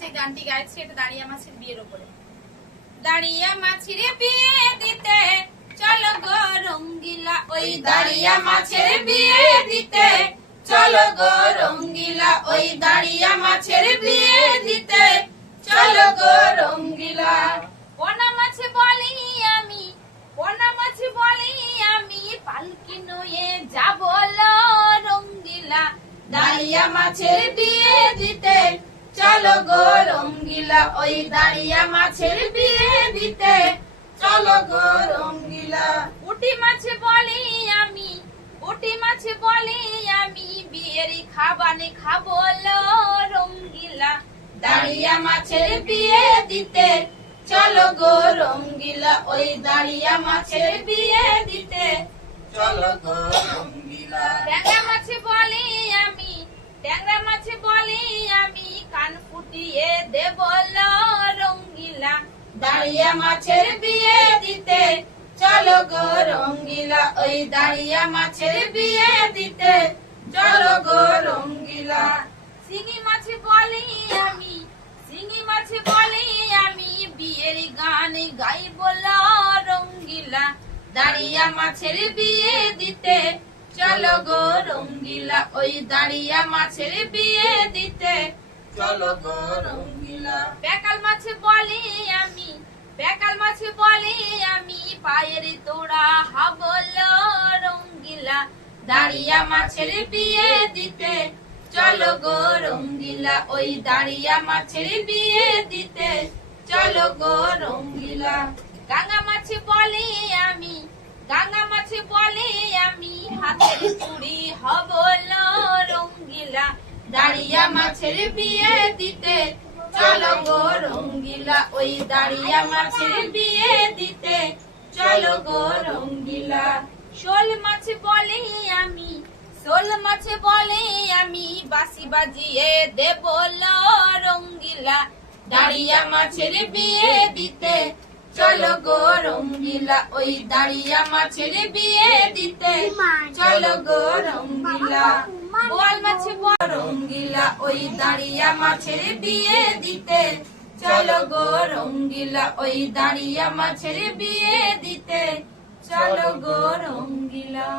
যে গানটি গাইছি এটা দাঁড়িয়া মাছের বিয়ের উপরে। দাঁড়িয়া মাছের বিয়ে দিতে চলো গো রঙ্গিলা, ওই দাঁড়িয়া মাছের বিয়ে দিতে চলো গো রঙ্গিলা, ওই দাঁড়িয়া মাছের বিয়ে দিতে চলো গো রঙ্গিলা। পোনা মাছ বলি আমি, পোনা মাছ বলি আমি, পালকি নয়ে যাব রঙ্গিলা। দাঁড়িয়া মাছের বিয়ে দিতে চলো গো রঙ্গিলা, ওই দাঁড়িয়া মাছের বিয়ে দিতে চলো গো রঙ্গিলা। পুঁটি মাছ বলি আমি, পুঁটি মাছ বলি আমি, বিয়ের খাবানে খাবো রঙ্গিলা। দাঁড়িয়া মাছের বিয়ে দিতে চলো গো রঙ্গিলা, ওই দাঁড়িয়া মাছের বিয়ে দিতে চলো গো রঙ্গিলা। ট্যাংরা মাছ বলি আমি, ট্যাংরা মাছ বলি আমি, কান ফুটিয়ে দেব রঙ্গিলা। দাঁড়িয়া মাছের বিয়ে দিতে চলো গো রঙ্গিলা, ওই দাঁড়িয়া মাছের বিয়ে দিতে চলো গো রঙ্গিলা। শিঙি মাছ বলি আমি, শিঙি মাছ বলি আমি, বিয়ের গান গাইব রঙ্গিলা। দাঁড়িয়া মাছের বিয়ে দিতে চলো গো রঙ্গিলা, ওই দাঁড়িয়া মাছের বিয়ে দিতে চলো গো রঙ্গিলা। প্যাকাল মাছ বলি আমি, প্যাকাল মাছ বলি আমি, পায়ের তোড়া হব রঙ্গিলা। দাঁড়িয়া মাছের বিয়ে দিতে চলো গো রঙ্গিলা, ওই দাঁড়িয়া মাছের বিয়ে দিতে চলো গো রঙ্গিলা। গাঙ্গা মাছ বলি আমি, গাঙ্গা মাছ বলি আমি, হাতের চুড়ি হব রঙ্গিলা। দাঁড়িয়া মাছের বিয়ে দিতে চলো গো রঙ্গিলা, ওই দাঁড়িয়া মাছের বিয়ে দিতে চলো গো রঙ্গিলা। শোল মাছ বলি আমি, শোল মাছ বলি আমি, বাঁশি বাজিয়ে দেব রঙ্গিলা। দাঁড়িয়া মাছের বিয়ে দিতে চলো গো রঙ্গিলা, ওই দাঁড়িয়া মাছের বিয়ে দিতে চলো গো রঙ্গিলা। বোয়াল মাছ রঙ্গিলা, ওই দাঁড়িয়া মাছের বিয়ে দিতে চলো গো রঙ্গিলা, ওই দাঁড়িয়া মাছের বিয়ে দিতে চলো গো রঙ্গিলা।